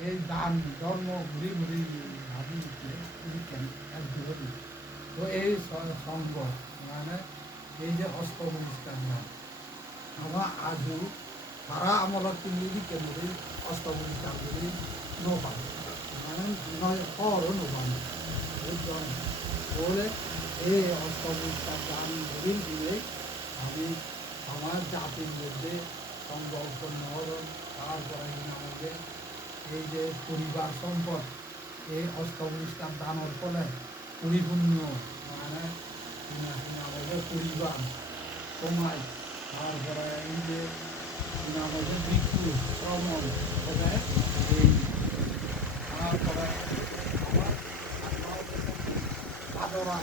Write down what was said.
এই দান ধর্ম ঘুরি ঘুরি ভাবি কেন এক ধরি তো এই সঙ্গ মানে এই যে অষ্টমস্থান নাম আমার আজও তারা আমরা তুমি কেন অষ্টমস্থান ধরি নৌকা মানে নয় হরও নৌকা বুঝলাম বলে এই অষ্টমস্থান দান ধরি দিয়ে আমি আমার জাতির মধ্যে সঙ্গ উৎপন্ন হল তারপরে আমাদের এই যে পরিবার সম্পদ এই অষ্টমস্থান দানের ফলে পরিপূর্ণ মানে আমাদের পরিবার সময় তারপরে এই যে আমাদের মৃত্যু শ্রমণ হবে এই তারপরে আমার আদরা